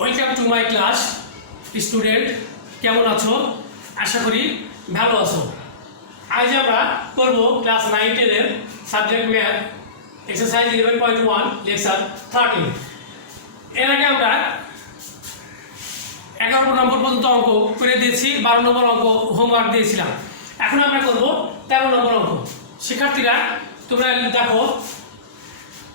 Welcome to my class student, কেমন আছো? আশা করি ভালো আছো। আজ আমরা করব ক্লাস 9-10 এর সাবজেক্ট ম্যাথ এক্সারসাইজ 11.1 লেকচার 13। এর আগে আমরা 11 নম্বর পর্যন্ত অঙ্ক করে দিয়েছি, 12 নম্বর অঙ্ক হোমওয়ার্ক দিয়েছিলাম। এখন আমরা করব 13 নম্বর অঙ্ক। শিক্ষার্থীরা তোমরা দেখো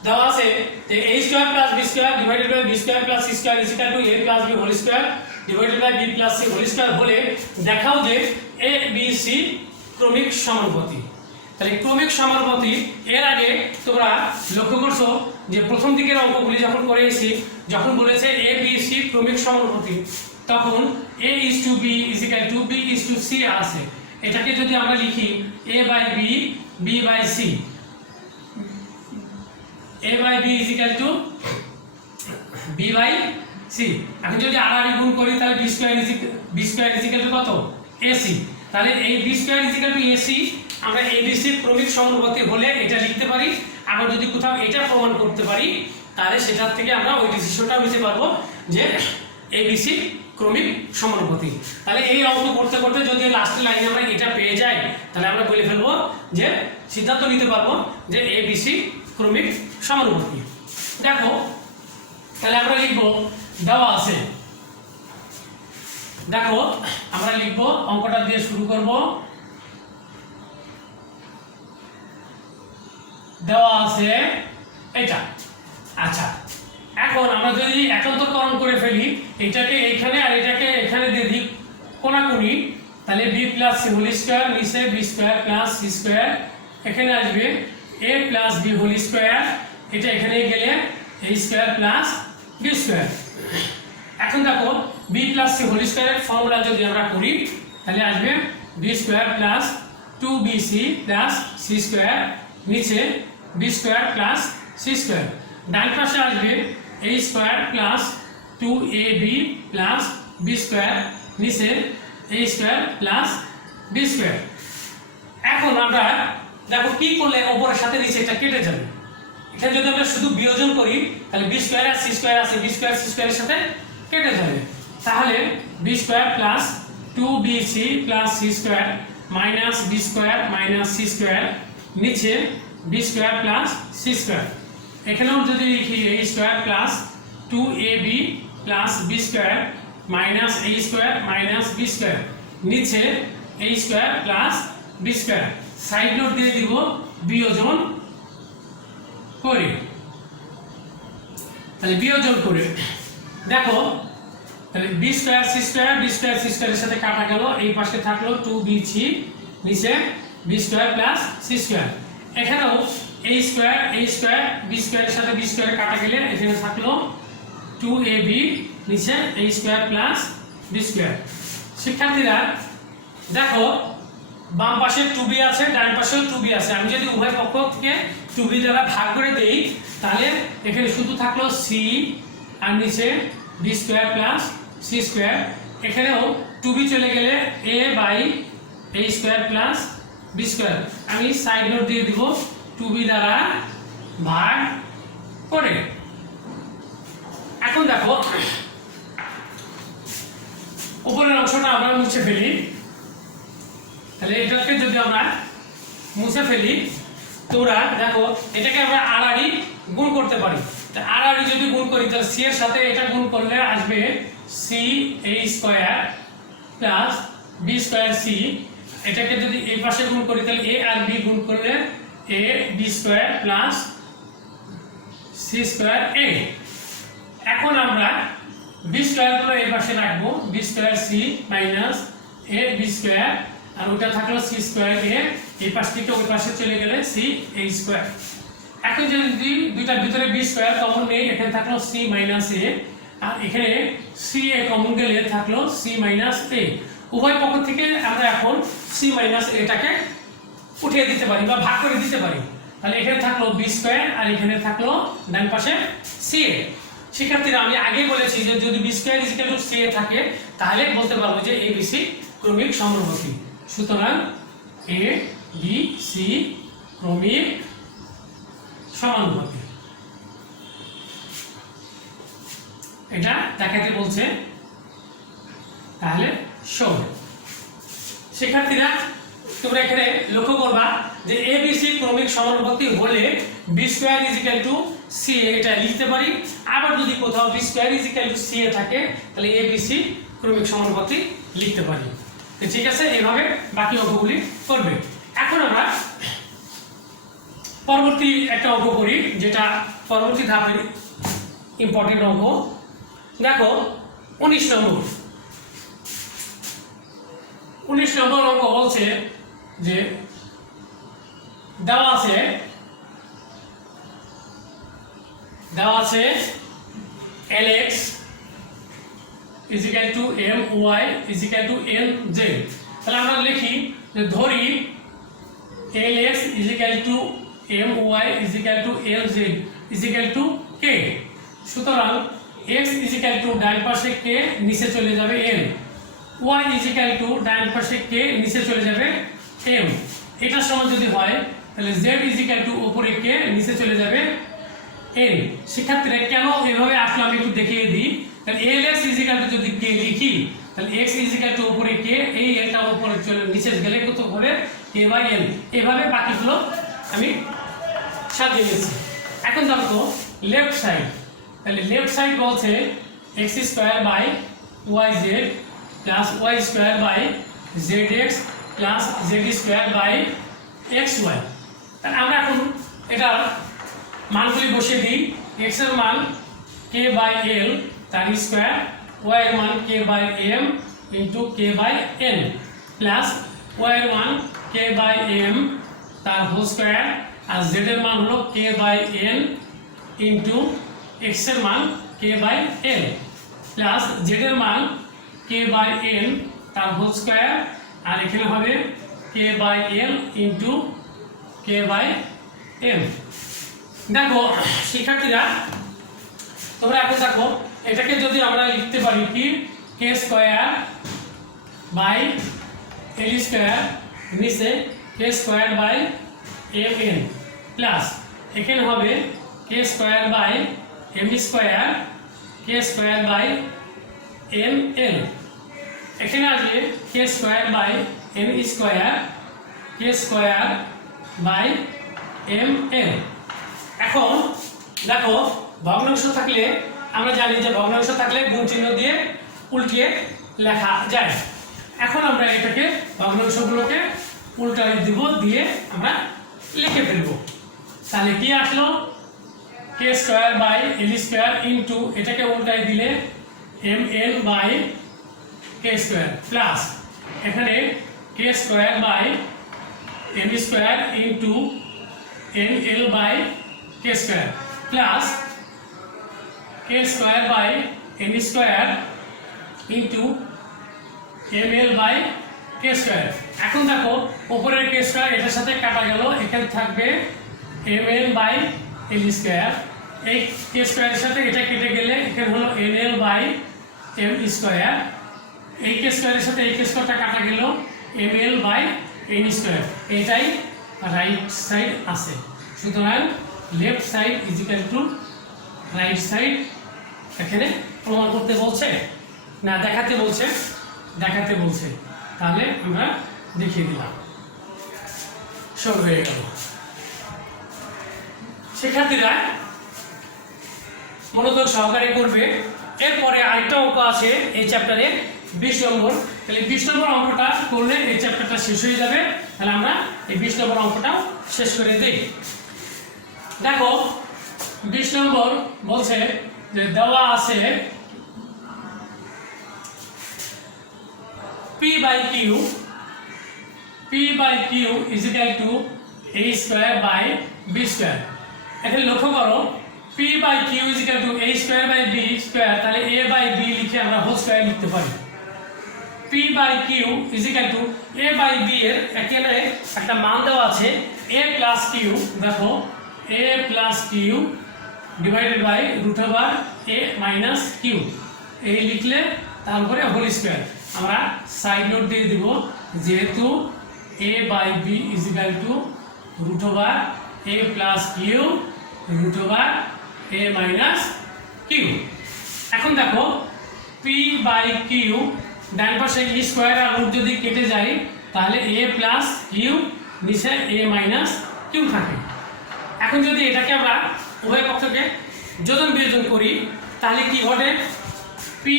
দেওয়া আছে যে a square plus b square divided by b square plus c square is equal to a plus b whole square divided by b plus c whole square হলে দেখাও যে a b c ক্রমিক সমানুপাতি। তাহলে ক্রমিক সমানুপাতি এর আগে তোমরা লক্ষ্য করছো যে প্রথম দিকের অঙ্কগুলি যখন করে এসেছি, যখন বলেছে a b c ক্রমিক সমানুপাতি, তখন a is to b is equal to b is to c আছে। এটাকে যদি আমরা লিখি a by b b by c, a by b is equal to b by c। এখন যদি আড়াআড়ি গুণ করি তাহলে b square is equal to কত? ac। তাহলে এই b square is equal to ac আমরা abc ক্রমিক সমানুপাতি হলে এটা লিখতে পারি। আবার যদি কোথাও এটা প্রমাণ করতে পারি তাহলে সেটার থেকে আমরা ওই ডিসিশনটা নিতে পারবো যে abc ক্রমিক সমানুপাতি। তাহলে এই অঙ্ক করতে করতে যদি লাস্টের লাইনে আমরা এটা পেয়ে যাই তাহলে আমরা বলে ফেলবো যে সিদ্ধান্ত নিতে পারবো যে abc ক্রমিক সমানুপাতি। দেখো তাহলে আমরা লিখব দেওয়া আছে, দেখো আমরা লিখব অঙ্কটা দিয়ে শুরু করব। দেওয়া আছে এটা। আচ্ছা, এখন আমরা যদি একান্তরকরণ করে ফেলি, এটাকে এইখানে আর এটাকে এখানে দিয়ে দিই কোণাকুণি, তাহলে b plus c whole square নিচে b square plus c square, এখানে আসবে a plus b whole square, এটা এখানে গেলে a square plus b square. এখন দেখো b প্লাস c হোল স্কয়ারের ফর্মুলা যদি আমরা করি তাহলে আসবে b square plus 2bc plus c square নিচে b square plus c square, ডান পাশে আসবে a square plus 2ab plus b square নিচে a square plus b square. এখন আমরা দেখো কি করলে উপরের সাথে নিচে এটা কেটে যাবে। এখানে যদি আমরা শুধু বিয়োজন করি তাহলে b স্কয়ার আর c স্কয়ার আছে, b স্কয়ার c স্কয়ারের সাথে কেটে যাবে। তাহলে b square plus 2bc plus c square minus b square minus c square নিচে b square plus c square. এখানেও যদি লিখি a square plus 2ab plus b square minus a square minus b square নিচে a square plus b square, side note দিয়ে দিব বিয়োজন করে। তাহলে বিয়োজন করে দেখো তাহলে b square c square b square c স্কয়ারের সাথে কাটা গেল, এই পাশে থাকলো 2bc নিচে b square plus c square. এখানেও a স্কয়ার b স্কয়ারের সাথে b স্কয়ার কাটা গেলে এখানে থাকলো 2ab নিচে a square plus b square. শিক্ষার্থীরা দেখো বাম পাশে 2b আছে, ডান পাশেও 2b আছে। আমি যদি উভয় পক্ষ থেকে 2b দ্বারা ভাগ করে দেই তাহলে এখানে শুধু থাকলো c আর নিচে b square plus c square. এখানেও 2b চলে গেলে a by a square plus b square. আমি সাইড নোট দিয়ে দিব 2b দ্বারা ভাগ করে। এখন দেখো উপরের অংশটা আমরা মুছে ফেলি, তাহলে এটাকে যদি আমরা মুছে ফেলি তোমরা দেখো এটাকে আমরা আড়াআড়ি গুণ করতে পারি। আড়াআড়ি যদি গুণ করি তাহলে c এর সাথে এটা গুণ করলে আসবে c a square plus b square c। এটাকে যদি এই পাশে গুণ করি তাহলে a আর b গুণ করলে a b square plus c square a। এখন আমরা b স্কয়ার গুলো এই পাশে রাখবো, b square c minus a b square, আর ওটা থাকলো c স্কয়ার a, এই পাশ থেকে ওই পাশে চলে গেলে c a স্কয়ার। এখন যদি দুইটার ভিতরে b স্কয়ার কমন নেই, এখানে থাকলো c মাইনাস a, আর এখানে c a কমন গেলে থাকলো c মাইনাস a। উভয় পক্ষ থেকে আমরা এখন c মাইনাস a টাকে উঠিয়ে দিতে পারি বা ভাগ করে দিতে পারি। তাহলে এখানে থাকলো b স্কয়ার আর এখানে থাকলো ডান পাশে c a। শিক্ষার্থীরা আমি আগে বলেছি যে যদি b square is equal two c a থাকে তাহলে বলতে পারবো যে abc ক্রমিক সমানুপাতি। সুতরাং a b c ক্রমিক সমানুপাতি। এটা দেখাতে বলছে। তাহলে শো। শিক্ষার্থীরা তোমরা এখানে লক্ষ্য করবা যে এবিসি ক্রমিক সমানুপাতিক হলে B square is equal to C এটা লিখতে পারি। আবার যদি কোথাও B square is equal to C A থাকে তাহলে এবিসি ক্রমিক সমানুপাতিক লিখতে পারি। তো ঠিক আছে, এইভাবে বাকি অঙ্কগুলি করবে। এখন আমরা পরবর্তী একটা অঙ্ক করি, যেটা পরবর্তী ধাপের ইম্পর্টেন্ট অঙ্ক। দেখো 19 নম্বর। 19 নম্বর অঙ্ক বলছে যে দেওয়া আছে Lx is equal to My is equal to Lz। তাহলে আমরা লিখি যে ধরি Lx is equal to My is equal to Lz is equal to k। সুতরাং x is equal to ডান পাশে k নিচে চলে যাবে n, y is equal to ডান পাশে k নিচে চলে যাবে m। এটার সমান যদি হয় তাহলে z is equal to উপরে k নিচে চলে যাবে n। শিক্ষার্থীরা কেন এভাবে আসলে আমি একটু দেখিয়ে দিই। তাহলে Lx is equal to যদি k লিখি তাহলে x is equal to উপরে k, এই এটা উপরে চলে নিচে গেলে কত হবে k by n। এভাবে বাকিগুলো আমি সাজিয়ে নিয়েছি। এখন দেখো লেফট সাইড। তাহলে লেফট সাইড বলছে x square by yz plus y square by zx plus z square by xy। তাহলে আমরা এখন এটা মানগুলি বসিয়ে দিই। x এর মান k বাই l তার স্কয়ার, y এর মান k by m into k by n plus y এর মান k বাই m তার হোল স্কয়ার, আর z এর মান হলো k by n into x এর মান k by l plus z এর মান k বাই n তার হোল স্কয়ার, আর এখানে হবে k by l into k by m। দেখো শিক্ষার্থীরা তোমরা এখন দেখো এটাকে যদি আমরা লিখতে পারি কি k square by l square নিচে k square by mn plus এখানে হবে k square by m square k square by ml। এখানে আসবে k square by m square k square by ml। এখন দেখো ভগ্নাংশ থাকলে আমরা জানি যে ভগ্নাংশ থাকলে গুণ চিহ্ন দিয়ে উল্টিয়ে লেখা যায়। এখন আমরা এটাকে ভগ্নাংশগুলোকে উল্টাই দিব, দিয়ে আমরা লিখে ফেলবো। তাহলে কি আসলো k square by l square into এটাকে উল্টাই দিলে mn by k square plus এখানে k square by m square into ml by k square plus k square by m square into ml by k square. এখন দেখো উপরের k square এটার সাথে কাটা গেল, এখানে থাকবে mn বাই l স্কয়ার। এই k স্কয়ারের সাথে এটা কেটে গেলে এখানে হলো nl বাই m স্কয়ার। এই k স্কয়ারের সাথে এই k স্কয়ারটা কাটা গেল ml বাই n স্কয়ার। এটাই রাইট সাইড আছে। সুতরাং left side is equal two right side. এখানে প্রমাণ করতে বলছে না দেখাতে বলছে? দেখাতে বলছে। তাহলে আমরা দেখিয়ে দিলাম, সব হয়ে গেল। শিক্ষার্থীরা মনোযোগ সহকারে করবে। এরপরে আরেকটা অঙ্ক আছে এই চ্যাপ্টারে 20 নম্বর। তাহলে 20 নম্বর অঙ্কটা করলে এই চ্যাপ্টারটা শেষ হয়ে যাবে। তাহলে আমরা এই 20 নম্বর অঙ্কটাও শেষ করে দিই। দেখো 20 নম্বর বলছে যে দেওয়া আছে p by q is equal to a square by b square। এখানে লক্ষ্য করো p by q is equal to a square by b square, তাহলে a by b লিখে আমরা হোল স্কয়ার লিখতে পারি। p by q is equal to a by b এর এখানে একটা মান দেওয়া আছে a plus q। দেখো a plus q divided by root over a minus q, এই লিখলে তারপরে হোল স্কয়ার। আমরা সাইড নোট দিয়ে দিব, যেহেতু a by b is equal to root over a plus q root over a minus q। এখন দেখো পি বাই কিউ ডান পাশে ই স্কোয়ার আর রুট যদি কেটে যায় তাহলে এ প্লাস কিউ নিচে এ মাইনাস কিউ থাকে। এখন যদি এটাকে আমরা উভয় পক্ষকে যোজন বিয়োজন করি তাহলে কি ঘটে, পি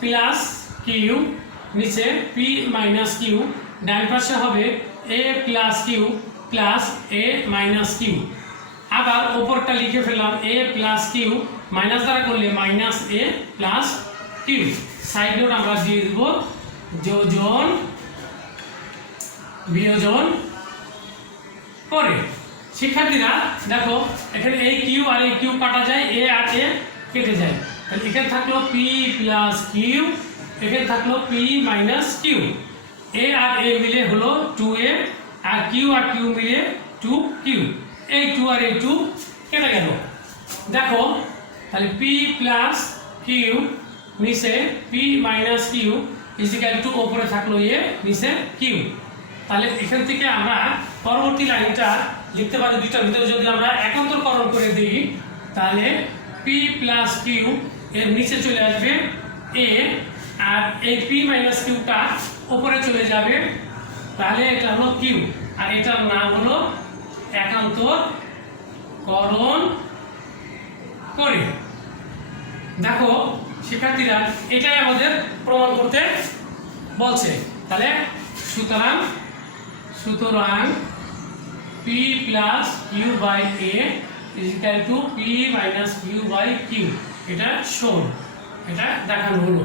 প্লাস কিউ নিচে পি মাইনাস কিউ, ডান পাশে হবে এ প্লাস কিউ প্লাস এ মাইনাস কিউ। আবার ওপরটা লিখে ফেললাম এ প্লাস কিউ মাইনাস দ্বারা করলে মাইনাস এ প্লাস কিউ। সাইড নোট আমরা দিয়ে দেব যোজন বিয়োজন করে। শিক্ষার্থীরা দেখো এখানে এই কিউ আর এই কিউ কাটা যায়, এ আর এ কেটে যায়, তাহলে এখানে থাকলো পি প্লাস কিউ, এখানে থাকলো পি মাইনাস কিউ। এ আর এ মিলে হলো 2a আর কিউ মিলে 2q। এই 2 আর এই 2 কেটে গেল। দেখো তাহলে পি প্লাস কিউ নিচে p minus q is equal to ওপরে থাকলো এ নিচে কিউ। তাহলে এখান থেকে আমরা পরবর্তী লাইনটা লিখতে পারি দুইটার ভিতরে যদি আমরা একান্তরকরণ করে দিই তাহলে পি প্লাস কিউ এর নিচে চলে আসবে এ আর এই পি মাইনাস কিউটা উপরে চলে যাবে, তাহলে এটা হলো কিউ আর এটার নাম হলো একান্তরকরণ করে। দেখো শিক্ষার্থীরা এটাই আমাদের প্রমাণ করতে বলছে। তাহলে সুতরাং p plus q by a is equal to p minus q by q, এটা শোন, এটা দেখানো হলো।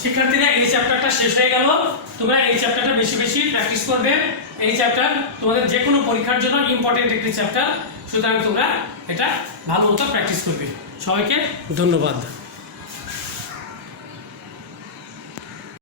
শিক্ষার্থীরা এই চ্যাপ্টারটা শেষ হয়ে গেল। তোমরা এই চ্যাপ্টারটা বেশি বেশি প্র্যাকটিস করবে। এই চ্যাপ্টার তোমাদের যে কোনো পরীক্ষার জন্য ইম্পর্টেন্ট একটি চ্যাপ্টার, সুতরাং তোমরা এটা ভালো মতো প্র্যাকটিস করবে। সবাইকে ধন্যবাদ।